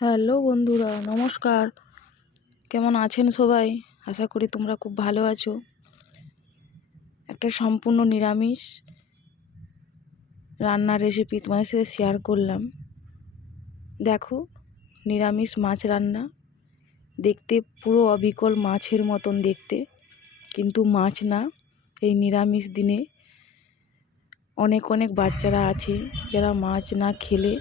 Hello বন্ধুরা, নমস্কার। কেমন আছেন সবাই? আশা করি তোমরা খুব ভালো আছো। একটা সম্পূর্ণ নিরামিষ রান্নার রেসিপি তোমাদের সাথে শেয়ার করলাম। দেখো, নিরামিষ মাছ রান্না। দেখতে পুরো অবিকল মাছের মতন দেখতে, কিন্তু মাছ না। এই নিরামিষ দিনে অনেক অনেক বাচ্চারা আছে যারা মাছ না খেলে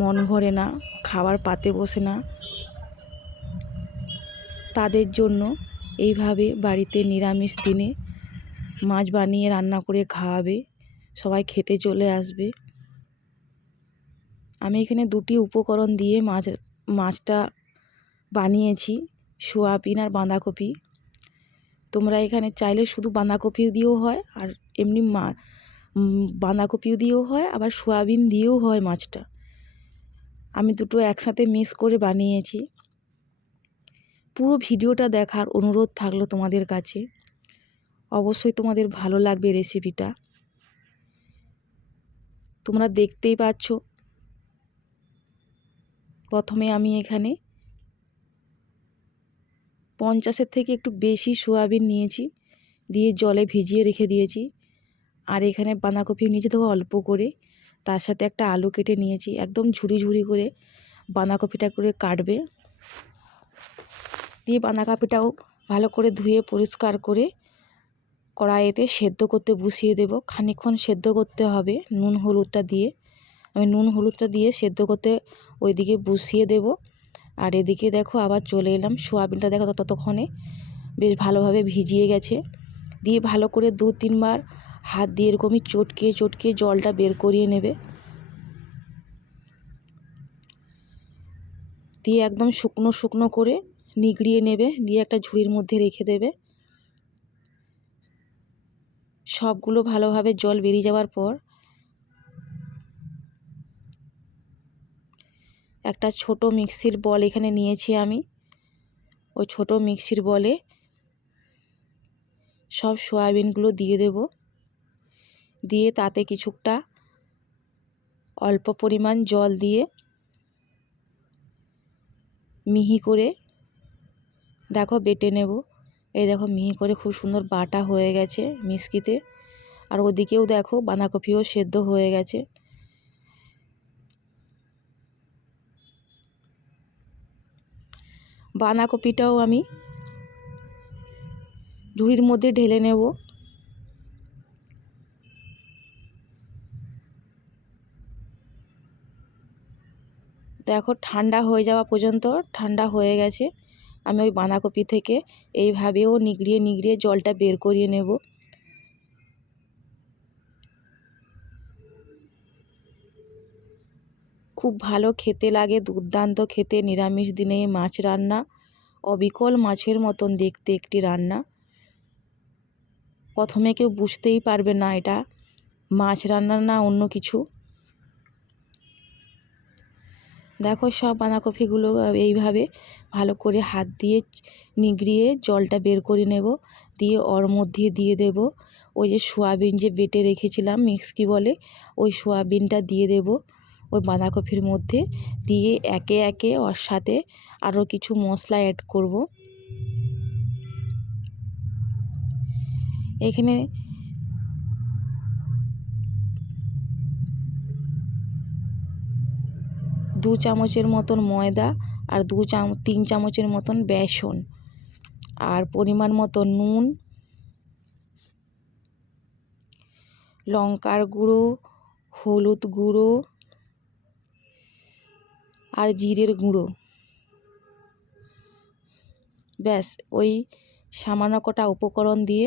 মন ভরে না, খাবার পাতে বসে না। তাদের জন্য এইভাবে বাড়িতে নিরামিষ দিনে মাছ বানিয়ে রান্না করে খাওয়াবে, সবাই খেতে চলে আসবে। আমি এখানে দুটি উপকরণ দিয়ে মাছটা বানিয়েছি, সোয়াবিন আর বাঁধাকপি। তোমরা এখানে চাইলে শুধু বাঁধাকপি দিয়েও হয়, আর এমনি বাঁধাকপি দিয়েও হয়, আবার সোয়াবিন দিয়েও হয় মাছটা। আমি দুটো একসাথে মিক্স করে বানিয়েছি। পুরো ভিডিওটা দেখার অনুরোধ থাকলো তোমাদের কাছে। অবশ্যই তোমাদের ভালো লাগবে রেসিপিটা। তোমরা দেখতেই পাচ্ছ, প্রথমে আমি এখানে 50-এর থেকে একটু বেশি সোয়াবিন নিয়েছি, দিয়ে জলে ভিজিয়ে রেখে দিয়েছি। আর এখানে বাঁধাকপি নিয়েছি তো অল্প করে, তার সাথে একটা আলু কেটে নিয়েছি। একদম ঝুরি ঝুরি করে বাঁধাকপিটা করে কাটবে। দিয়ে বাঁধাকপিটাও ভালো করে ধুয়ে পরিষ্কার করে কড়াইতে সেদ্ধ করতে বসিয়ে দেব। খানিকক্ষণ সেদ্ধ করতে হবে নুন হলুদটা দিয়ে। আমি নুন হলুদটা দিয়ে সেদ্ধ করতে ওইদিকে বসিয়ে দেব। আর এদিকে দেখো আবার চলে এলাম, সোয়াবিনটা দেখো ততক্ষণে বেশ ভালোভাবে ভিজিয়ে গেছে। দিয়ে ভালো করে 2-3 বার হাত দিয়ে এরকমই চটকে চটকে জলটা বের করিয়ে নেবে। দিয়ে একদম শুকনো শুকনো করে নিগড়িয়ে নেবে, দিয়ে একটা ঝুড়ির মধ্যে রেখে দেবে। সবগুলো ভালোভাবে জল বেরিয়ে যাওয়ার পর একটা ছোট মিক্সির বল এখানে নিয়েছি আমি। ওই ছোট মিক্সির বলে সব সোয়াবিনগুলো দিয়ে দেব। দিয়ে তাতে কিছুটা অল্প পরিমাণ জল দিয়ে মিহি করে দেখো বেটে নেব। এই দেখো মিহি করে খুব সুন্দর বাটা হয়ে গেছে মিক্সিতে। আর ওদিকেও দেখো বাঁধাকপিও সেদ্ধ হয়ে গেছে। বাঁধাকপিটাও আমি ঝুড়ির মধ্যে ঢেলে নেব। দেখো ঠান্ডা হয়ে যাওয়া পর্যন্ত, ঠান্ডা হয়ে গেছে। আমি ওই বাঁধাকপি থেকে এইভাবেও নিগড়িয়ে নিগড়িয়ে জলটা বের করিয়ে নেব। খুব ভালো খেতে লাগে, দুর্দান্ত খেতে নিরামিষ দিনে মাছ রান্না। অবিকল মাছের মতন দেখতে একটি রান্না। প্রথমে কেউ বুঝতেই পারবে না এটা মাছ রান্না না অন্য কিছু। দেখো সব বাঁধাকপিগুলো এইভাবে ভালো করে হাত দিয়ে নিগড়িয়ে জলটা বের করে নেব। দিয়ে ওর মধ্যে দিয়ে দেব ওই যে সোয়াবিন যে বেটে রেখেছিলাম মিক্সি বলে, ওই সোয়াবিনটা দিয়ে দেব ওই বাঁধাকপির মধ্যে। দিয়ে একে একে ওর সাথে আরও কিছু মশলা অ্যাড করব। এখানে দু চামচের মতন ময়দা আর 3 চামচের মতন বেসন, আর পরিমাণ মতো নুন, লঙ্কার গুঁড়ো, হলুদ গুঁড়ো আর জিরের গুঁড়ো। ব্যাস, ওই সামান্য কটা উপকরণ দিয়ে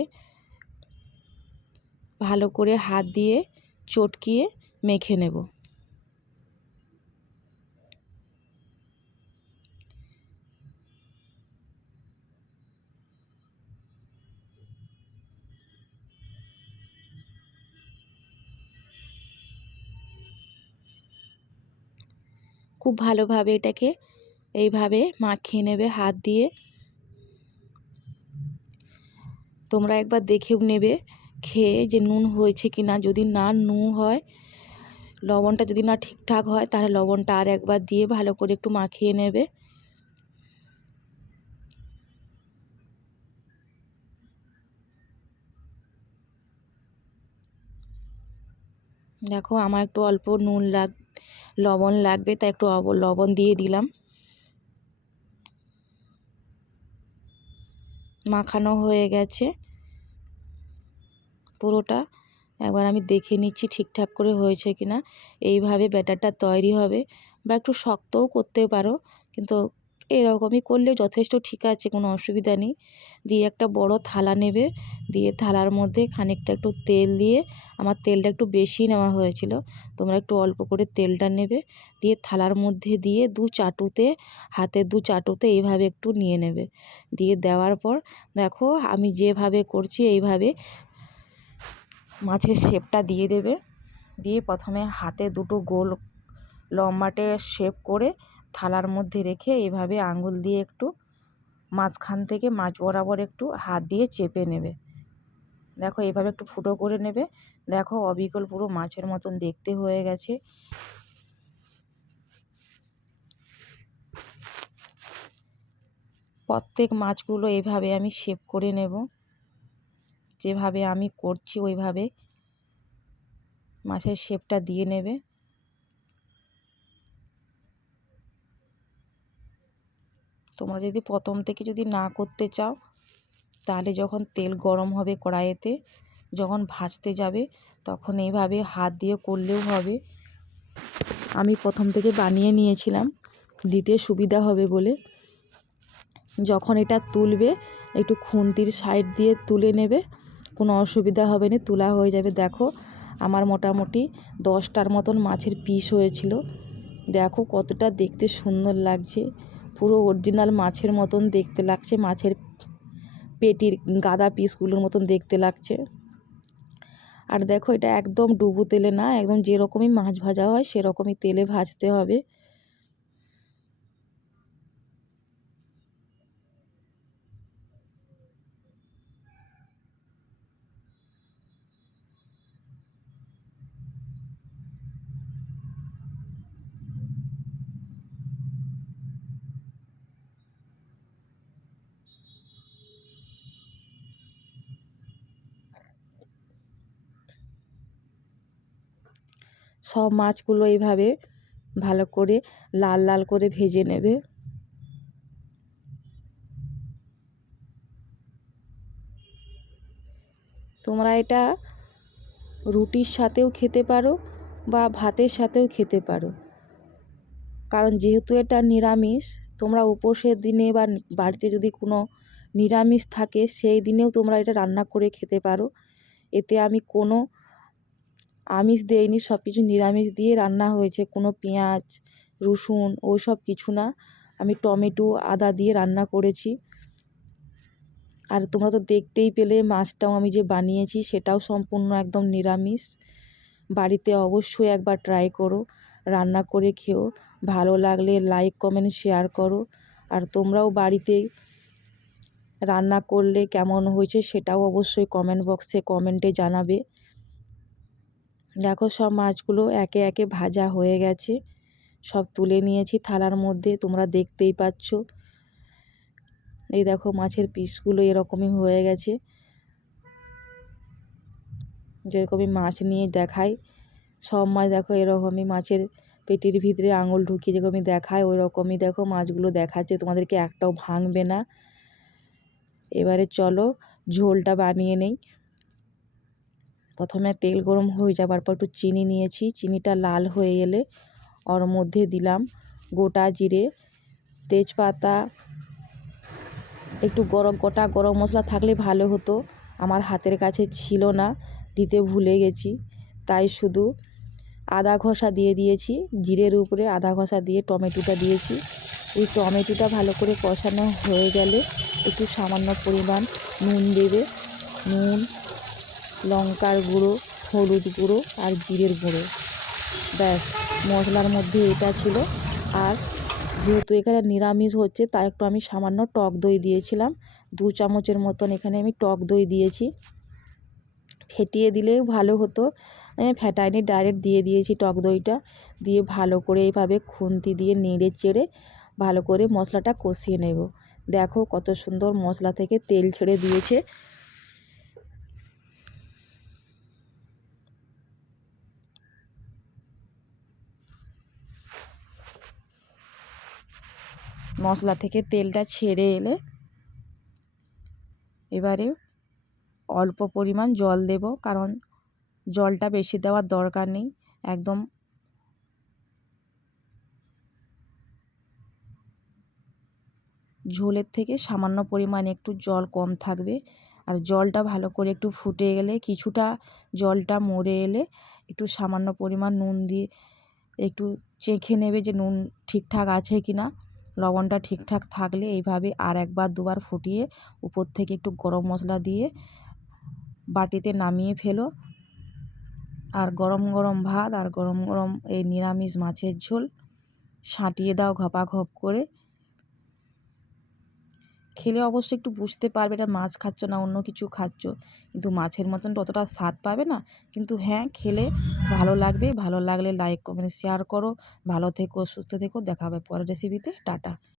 ভালো করে হাত দিয়ে চটকিয়ে মেখে নেব। খুব ভালোভাবে এটাকে এইভাবে মাখিয়ে নেবে হাত দিয়ে। তোমরা একবার দেখেও নেবে খেয়ে যে নুন হয়েছে কি না। যদি না নুন হয় লবণটা যদি না ঠিকঠাক হয় তাহলে লবণটা আর একবার দিয়ে ভালো করে একটু মাখিয়ে নেবে। দেখো আমার একটু অল্প লবণ লাগবে, তাই একটু লবণ দিয়ে দিলাম। মাখানো হয়ে গেছে পুরোটা। একবার আমি দেখে নিচ্ছি ঠিকঠাক করে হয়েছে কিনা। এইভাবে ব্যাটারটা তৈরি হবে, বা একটু শক্তও করতে পারো, কিন্তু এরকমই করলেও যথেষ্ট ঠিক আছে, কোনো অসুবিধা নেই। দিয়ে একটা বড় থালা নেবে, দিয়ে থালার মধ্যে খানিকটা একটু তেল দিয়ে, আমার তেলটা একটু বেশি নেওয়া হয়েছিল, তোমরা একটু অল্প করে তেলটা নেবে, দিয়ে থালার মধ্যে দিয়ে হাতের দু চাটুতে এইভাবে একটু নিয়ে নেবে। দিয়ে দেওয়ার পর দেখো আমি যেভাবে করছি এইভাবে মাছের শেপটা দিয়ে দেবে। দিয়ে প্রথমে হাতে দুটো গোল লম্বাটে শেপ করে থালার মধ্যে রেখে এইভাবে আঙুল দিয়ে একটু মাঝখান থেকে মাছ বরাবর একটু হাত দিয়ে চেপে নেবে। দেখো এইভাবে একটু ফুটো করে নেবে। দেখো অবিকল পুরো মাছের মতন দেখতে হয়ে গেছে। প্রত্যেক মাছগুলো এইভাবে আমি শেপ করে নেব, যেভাবে আমি করছি ওইভাবে মাছের শেপটা দিয়ে নেবে। তোমরা যদি প্রথম থেকে যদি না করতে চাও, তাহলে যখন তেল গরম হবে কড়াইতে, যখন ভাজতে যাবে তখন এইভাবে হাত দিয়ে করলেও হবে। আমি প্রথম থেকে বানিয়ে নিয়েছিলাম দিতে সুবিধা হবে বলে। যখন এটা তুলবে একটু খুন্তির সাইড দিয়ে তুলে নেবে, কোনো অসুবিধা হবে না, তোলা হয়ে যাবে। দেখো আমার মোটামুটি 10টার মতন মাছের পিস হয়েছিল। দেখো কতটা দেখতে সুন্দর লাগছে, পুরো অরিজিনাল মাছের মতন দেখতে লাগছে, মাছের পেটির গাদা পিসগুলোর মতন দেখতে লাগছে। আর দেখো এটা একদম ডুবো তেলে না, একদম যেরকমই মাছ ভাজা হয় সেরকমই তেলে ভাজতে হবে। সব মাছগুলো এইভাবে ভালো করে লাল লাল করে ভেজে নেবে। তোমরা এটা রুটির সাথেও খেতে পারো বা ভাতের সাথেও খেতে পারো, কারণ যেহেতু এটা নিরামিষ, তোমরা উপোসের দিনে বা বাড়িতে যদি কোনো নিরামিষ থাকে সেই দিনেও তোমরা এটা রান্না করে খেতে পারো। এতে আমি কোনো আমিষ দেইনি, সব কিছু নিরামিষ দিয়ে রান্না হয়েছে, কোনো পেঁয়াজ রসুন ওই সব কিছু না, আমি টমেটো আদা দিয়ে রান্না করেছি। আর তোমরা তো দেখতেই পেলে মাছটাও আমি যে বানিয়েছি সেটাও সম্পূর্ণ একদম নিরামিষ। বাড়িতে অবশ্যই একবার ট্রাই করো, রান্না করে খেও, ভালো লাগলে লাইক কমেন্ট শেয়ার করো। আর তোমরাও বাড়িতে রান্না করলে কেমন হয়েছে সেটাও অবশ্যই কমেন্ট বক্সে কমেন্টে জানাবে। দেখো সব মাছগুলো একে একে ভাজা হয়ে গেছে, সব তুলে নিয়েছি থালার মধ্যে, তোমরা দেখতেই পাচ্ছ। এই দেখো মাছের পিসগুলো এরকমই হয়ে গেছে, যেরকমই মাছ নিয়ে দেখাই সব মাছ দেখো এরকমই মাছের পেটির ভিতরে আঙুল ঢুকিয়ে যেরকমই দেখায় ওই রকমই দেখো মাছগুলো দেখাচ্ছে, তোমাদেরকে একটাও ভাঙবে না। এবারে চলো ঝোলটা বানিয়ে নেই। প্রথমে তেল গরম হয়ে যাবার পর একটু চিনি নিয়েছি, চিনিটা লাল হয়ে এলে ওর মধ্যে দিলাম গোটা জিরে, তেজপাতা, একটু গোটা গরম মশলা থাকলে ভালো হতো, আমার হাতের কাছে ছিল না, দিতে ভুলে গেছি, তাই শুধু আদা ঘষা দিয়ে দিয়েছি, জিরের উপরে আদা ঘষা দিয়ে টমেটোটা দিয়েছি। এই টমেটোটা ভালো করে কষানো হয়ে গেলে একটু সামান্য পরিমাণ নুন দেবে, নুন, লঙ্কার গুঁড়ো, হলুদ গুঁড়ো আর জিরের গুঁড়ো, ব্যাস মশলার মধ্যে এটা ছিল। আর যেহেতু এখানে নিরামিষ হচ্ছে তাই একটু আমি সামান্য টক দই দিয়েছিলাম, 2 চামচের মতন এখানে আমি টক দই দিয়েছি। ফেটিয়ে দিলেও ভালো হতো, আমি ফ্যাটাইনি ডাইরেক্ট দিয়ে দিয়েছি টক দইটা, দিয়ে ভালো করে এইভাবে খুন্তি দিয়ে নেড়ে চেড়ে ভালো করে মশলাটা কষিয়ে নেব। দেখো কত সুন্দর মশলা থেকে তেল ছেড়ে দিয়েছে। মশলা থেকে তেলটা ছেড়ে এলে এবারে অল্প পরিমাণ জল দেব, কারণ জলটা বেশি দেওয়ার দরকার নেই। একদম ঝোলের থেকে সামান্য পরিমাণে একটু জল কম থাকবে। আর জলটা ভালো করে একটু ফুটে গেলে, কিছুটা জলটা মরে এলে একটু সামান্য পরিমাণ নুন দিয়ে একটু চেখে নেবে যে নুন ঠিকঠাক আছে কি না। লবণটা ঠিকঠাক থাকলে এইভাবে আর একবার দুবার ফুটিয়ে উপর থেকে একটু গরম মশলা দিয়ে বাটিতে নামিয়ে ফেলো। আর গরম গরম ভাত আর গরম গরম এই নিরামিষ মাছের ঝোল সাঁটিয়ে দাও ঘপাঘপ করে। খেলে অবশ্যই একটু বুঝতে পারবে এটা মাছ খাচ্ছ না অন্য কিছু খাচ্ছ, কিন্তু মাছের মতন অতটা স্বাদ পাবে না। কিন্তু হ্যাঁ, খেলে ভালো লাগবে। ভালো লাগলে লাইক কমেন্ট শেয়ার করো। ভালো থেকো, সুস্থ থেকো। দেখা হবে পরের রেসিপিতে। টাটা।